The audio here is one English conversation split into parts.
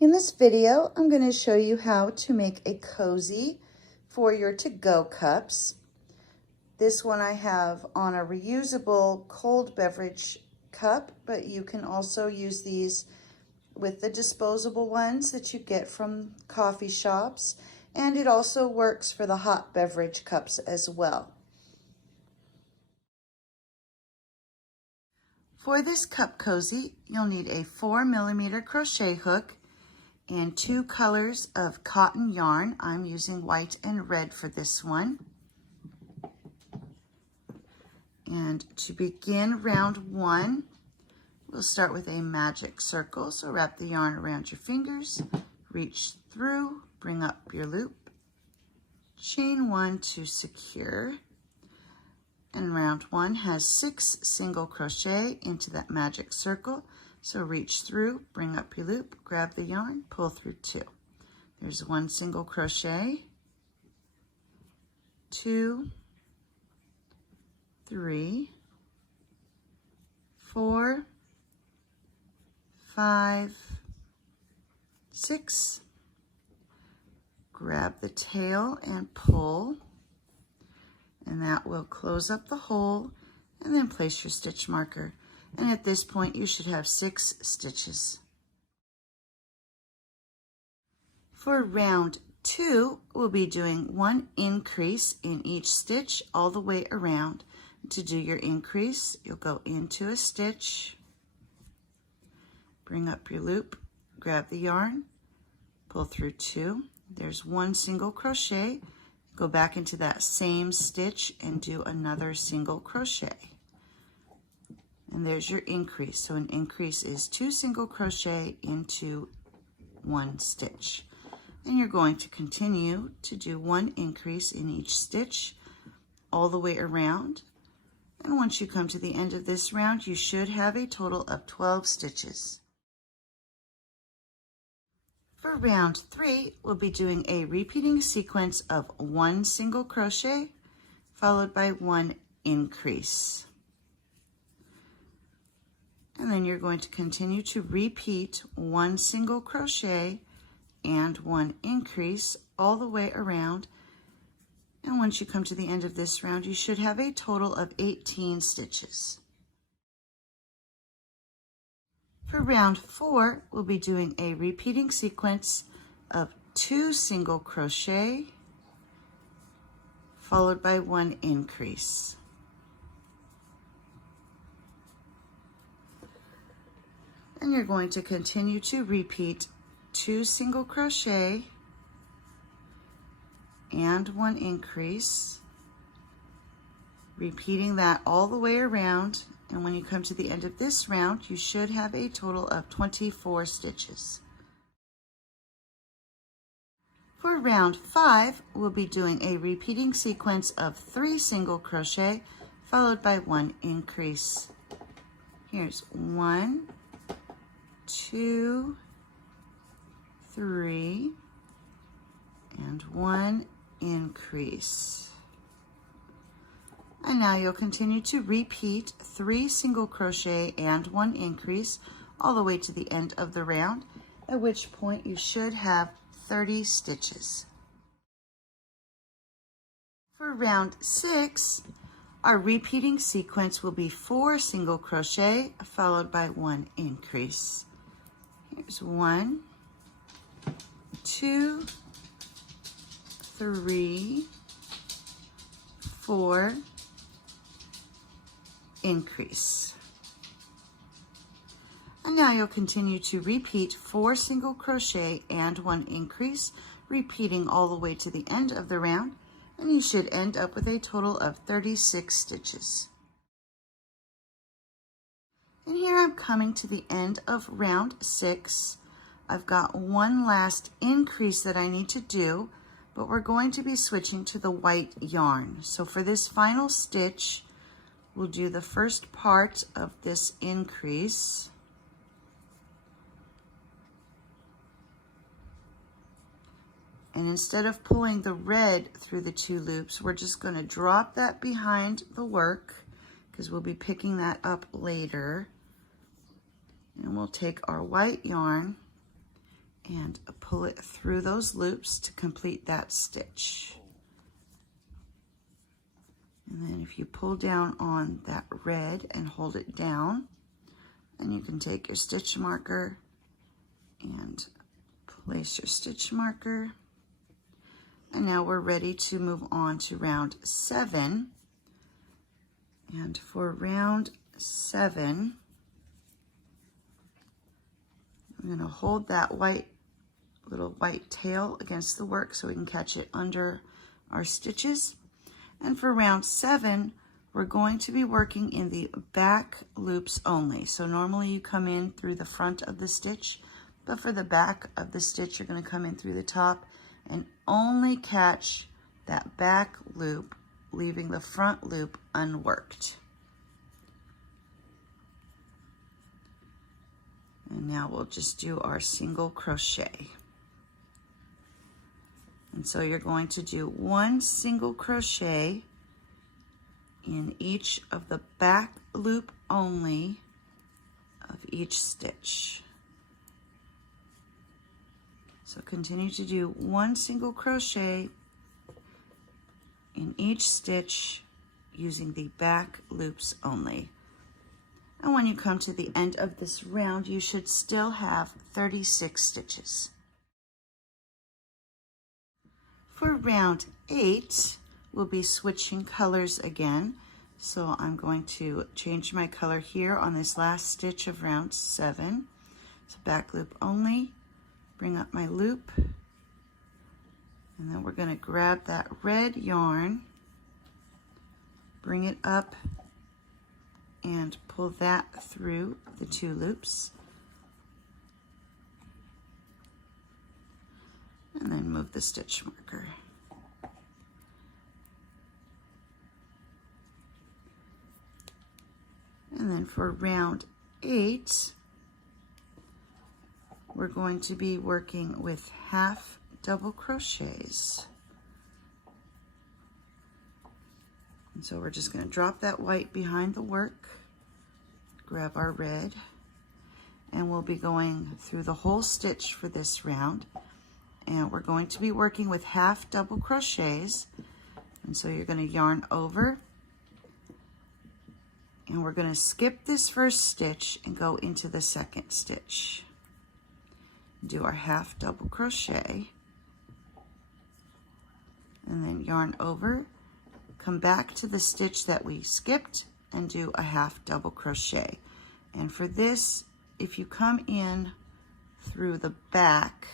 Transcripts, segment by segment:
In this video, I'm going to show you how to make a cozy for your to-go cups. This one I have on a reusable cold beverage cup, but you can also use these with the disposable ones that you get from coffee shops, and it also works for the hot beverage cups as well. For this cup cozy, you'll need a 4mm crochet hook and 2 colors of cotton yarn. I'm using white and red for this one. And to begin round 1, we'll start with a magic circle. So wrap the yarn around your fingers, reach through, bring up your loop, chain 1 to secure. And round 1 has 6 single crochet into that magic circle. So reach through, bring up your loop, grab the yarn, pull through 2. There's 1 single crochet, 2, 3, 4, 5, 6. Grab the tail and pull, and that will close up the hole, and then place your stitch marker. And at this point, you should have 6 stitches. For round 2, we'll be doing 1 increase in each stitch all the way around. To do your increase, you'll go into a stitch, bring up your loop, grab the yarn, pull through 2. There's 1 single crochet. Go back into that same stitch and do another single crochet. And there's your increase. So an increase is 2 single crochet into 1 stitch. And you're going to continue to do 1 increase in each stitch all the way around. And once you come to the end of this round, you should have a total of 12 stitches. For round 3, we'll be doing a repeating sequence of 1 single crochet followed by 1 increase. And then you're going to continue to repeat 1 single crochet and 1 increase all the way around. And once you come to the end of this round, you should have a total of 18 stitches. For round 4, we'll be doing a repeating sequence of 2 single crochet followed by 1 increase. And you're going to continue to repeat 2 single crochet and 1 increase, repeating that all the way around. And when you come to the end of this round, you should have a total of 24 stitches. For round 5, we'll be doing a repeating sequence of 3 single crochet followed by 1 increase. Here's 1, 2, 3, and 1 increase. And now you'll continue to repeat 3 single crochet and 1 increase all the way to the end of the round, at which point you should have 30 stitches. For round 6, our repeating sequence will be 4 single crochet followed by 1 increase. Here's 1, 2, 3, 4, increase. And now you'll continue to repeat 4 single crochet and 1 increase, repeating all the way to the end of the round, and you should end up with a total of 36 stitches. And here I'm coming to the end of round 6. I've got 1 last increase that I need to do, but we're going to be switching to the white yarn. So for this final stitch, we'll do the first part of this increase. And instead of pulling the red through the 2 loops, we're just going to drop that behind the work because we'll be picking that up later. And we'll take our white yarn and pull it through those loops to complete that stitch. And then if you pull down on that red and hold it down, then you can take your stitch marker and place your stitch marker. And now we're ready to move on to round 7. And for round 7, I'm going to hold that little white tail against the work so we can catch it under our stitches. And for round 7, we're going to be working in the back loops only. So normally you come in through the front of the stitch, but for the back of the stitch, you're going to come in through the top and only catch that back loop, leaving the front loop unworked. And now we'll just do our single crochet. And so you're going to do 1 single crochet in each of the back loop only of each stitch. So continue to do 1 single crochet in each stitch using the back loops only. And when you come to the end of this round, you should still have 36 stitches. For round 8, we'll be switching colors again. So I'm going to change my color here on this last stitch of round 7. So back loop only, bring up my loop, and then we're going to grab that red yarn, bring it up, and pull that through the 2 loops. And then move the stitch marker. And then for round 8, we're going to be working with half double crochets. And so we're just going to drop that white behind the work, grab our red, and we'll be going through the whole stitch for this round. And we're going to be working with half double crochets. And so you're going to yarn over, and we're going to skip this first stitch and go into the second stitch. Do our half double crochet, and then yarn over, come back to the stitch that we skipped and do a half double crochet. And for this, if you come in through the back,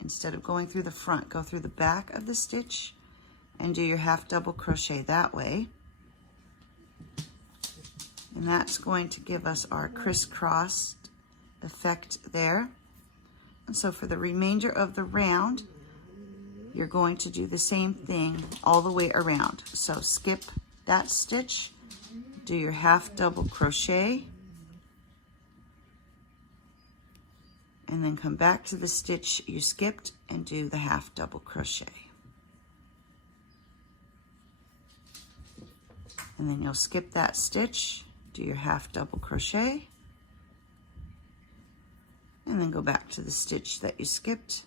instead of going through the front, go through the back of the stitch and do your half double crochet that way. And that's going to give us our crisscrossed effect there. And so for the remainder of the round, you're going to do the same thing all the way around. So skip that stitch, do your half double crochet, and then come back to the stitch you skipped and do the half double crochet. And then you'll skip that stitch, do your half double crochet, and then go back to the stitch that you skipped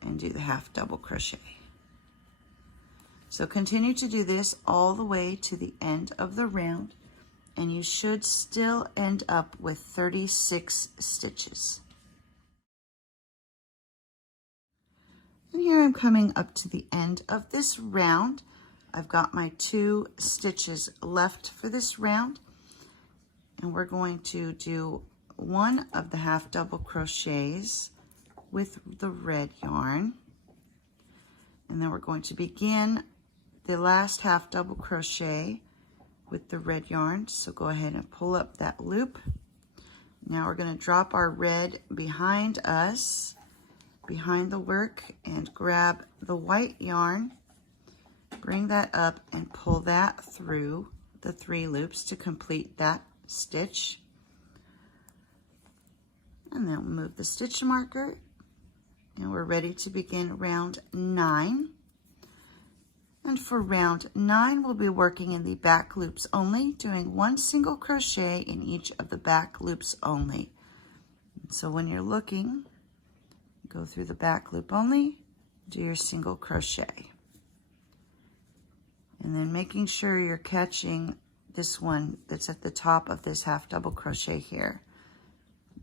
and do the half double crochet. So continue to do this all the way to the end of the round, and you should still end up with 36 stitches. And here I'm coming up to the end of this round. I've got my 2 stitches left for this round, and we're going to do one of the half double crochets with the red yarn, and then we're going to begin the last half double crochet with the red yarn. So go ahead and pull up that loop. Now we're going to drop our red behind us, behind the work, and grab the white yarn, bring that up and pull that through the 3 loops to complete that stitch. And then we'll move the stitch marker, and we're ready to begin round 9. And for round 9, we'll be working in the back loops only, doing 1 single crochet in each of the back loops only. So when you're looking go through the back loop only, do your single crochet. And then making sure you're catching this one that's at the top of this half double crochet here.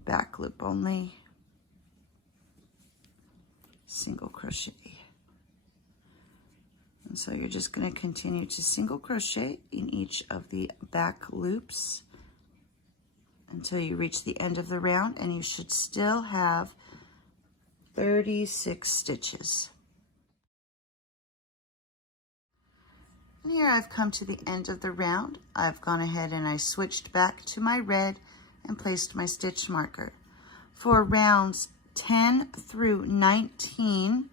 Back loop only, single crochet. And so you're just going to continue to single crochet in each of the back loops until you reach the end of the round, and you should still have 36 stitches. And here I've come to the end of the round. I've gone ahead and I switched back to my red and placed my stitch marker. For rounds 10 through 19,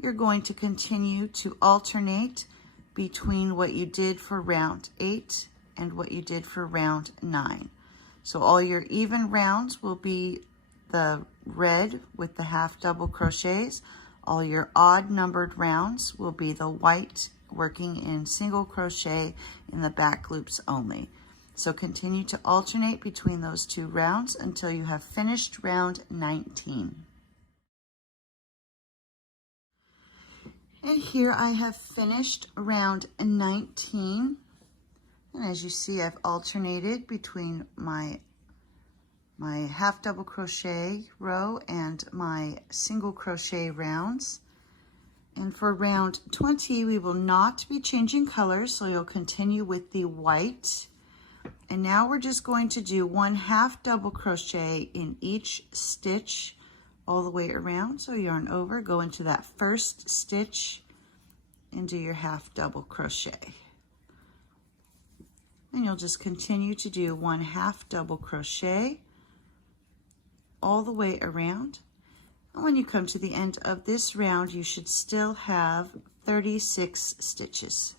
you're going to continue to alternate between what you did for round 8 and what you did for round 9. So all your even rounds will be the red with the half double crochets. All your odd numbered rounds will be the white working in single crochet in the back loops only. So continue to alternate between those two rounds until you have finished round 19. And here I have finished round 19. And as you see, I've alternated between my half double crochet row and my single crochet rounds. And for round 20, we will not be changing colors, so you'll continue with the white. And now we're just going to do 1 half double crochet in each stitch all the way around. So yarn over, go into that first stitch and do your half double crochet. And you'll just continue to do 1 half double crochet all the way around. And when you come to the end of this round, you should still have 36 stitches.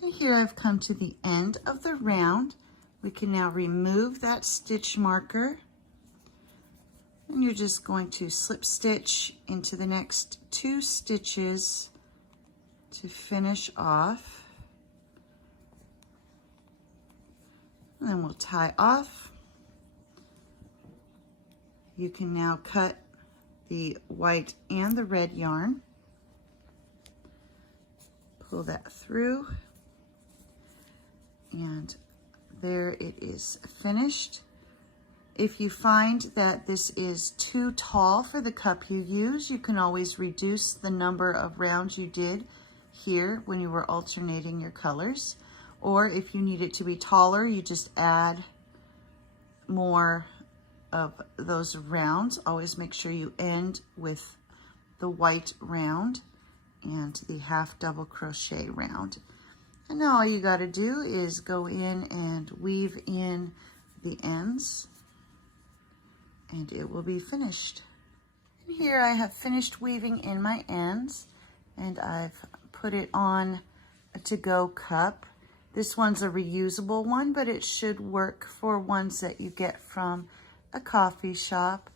And here I've come to the end of the round. We can now remove that stitch marker, and you're just going to slip stitch into the next 2 stitches to finish off. And then we'll tie off. You can now cut the white and the red yarn. Pull that through, and there it is finished. If you find that this is too tall for the cup you use, you can always reduce the number of rounds you did here when you were alternating your colors. Or if you need it to be taller, you just add more of those rounds. Always make sure you end with the white round and the half double crochet round. And now all you got to do is go in and weave in the ends, and it will be finished. And here I have finished weaving in my ends, and I've put it on a to-go cup. This one's a reusable one, but it should work for ones that you get from a coffee shop.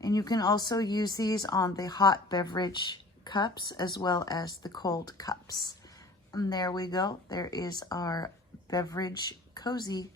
And you can also use these on the hot beverage cups as well as the cold cups. And there we go. There is our beverage cozy